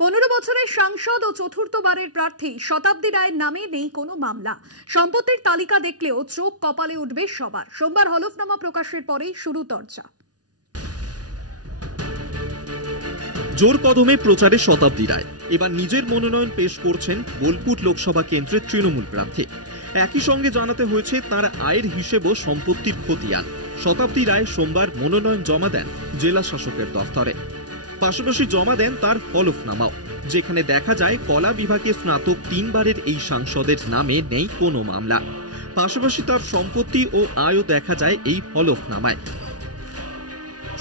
15 বছরের সাংসদ ও চতুর্থবারের প্রার্থী শতাব্দী রায়ের নামে নেই কোনো মামলা। সম্পত্তির তালিকা দেখলেও চোখ কপালে উঠবে সবার। সোমবার হলফনামা প্রকাশের পরেই শুরু চর্চা। জোর কদমে প্রচারে শতাব্দী রায় এবার নিজের মনোনয়ন পেশ করছেন বোলপুর লোকসভা কেন্দ্রের তৃণমূল প্রার্থী। একই সঙ্গে জানাতে হয়েছে তার আয়ের হিসেবও সম্পত্তির খতিয়ান। শতাব্দী রায় সোমবার মনোনয়ন জমা দেন জেলা শাসকের দফতরে। পাশাপাশি জমা দেন তার হলফনামাও, যেখানে দেখা যায় কলা বিভাগে স্নাতক 3 বারের এই সাংসদের নামে নেই কোনো মামলা। পাশাপাশি তার সম্পত্তি ও আয়ও দেখা যায় এই হলফনামায়।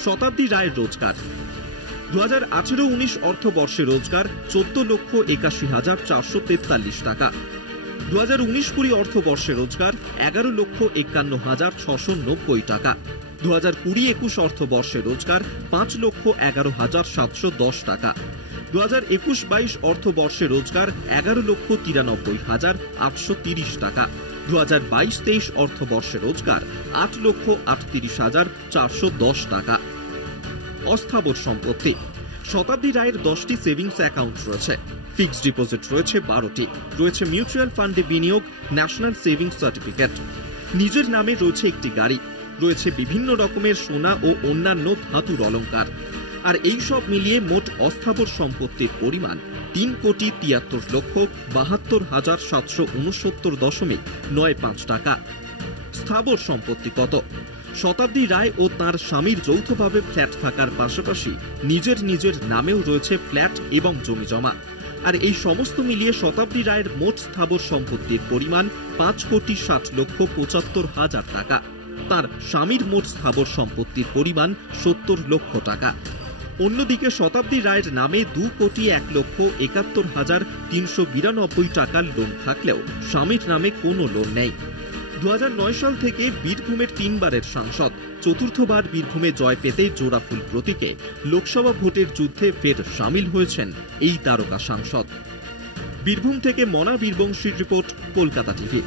শতাব্দী রায়ের রোজগার 2018-19 অর্থবর্ষে রোজগার 14,81,443 টাকা। 2019-20 অর্থবর্ষে রোজগার 11,51,690 টাকা। 2020-21 অর্থবর্ষে রোজগার 5,11,710 টাকা। 2021-22 অর্থবর্ষে রোজগার 11,93,830 টাকা। 2022-23 অর্থবর্ষে রোজগার 8,38,410 টাকা। অস্থাবর সম্পত্তি শতাব্দী রায়ের 10টি সেভিংস অ্যাকাউন্ট রয়েছে, ফিক্সড ডিপোজিট রয়েছে 12টি, রয়েছে মিউচুয়াল ফান্ডে বিনিয়োগ, ন্যাশনাল সেভিংস সার্টিফিকেট। নিজের নামে রয়েছে একটি গাড়ি, রয়েছে বিভিন্ন রকমের সোনা ও অন্যান্য ধাতুর অলংকার। আর এই সব মিলিয়ে মোট অস্থাবর সম্পত্তির পরিমাণ 3,73,72,769.95 টাকা। স্থাবর সম্পত্তি কত? শতাব্দী রায় ও তার স্বামীর যৌথভাবে ফ্ল্যাট থাকার পাশাপাশি নিজের নামেও রয়েছে ফ্ল্যাট এবং জমি জমা। আর এই সমস্ত মিলিয়ে শতাব্দী রায়ের মোট স্থাবর সম্পত্তির পরিমাণ 5,60,75,000 টাকা। তার স্বামীর মোট স্থাবর সম্পত্তির পরিমাণ 70 লক্ষ টাকা। অন্যদিকে শতাব্দী রায়ের নামে 2,71,71,392 টাকার লোন থাকলেও স্বামীর নামে কোনো লোন নেই। 2009 সাল থেকে বীরভূমের 3 বারের সাংসদ, চতুর্থবার বীরভূমে জয় পেতে জোড়াফুল প্রতীকে লোকসভা ভোটের যুদ্ধে ফের সামিল হয়েছেন এই তারকা সাংসদ। বীরভূম থেকে মনা বীরবংশীর রিপোর্ট, কলকাতা টিভি।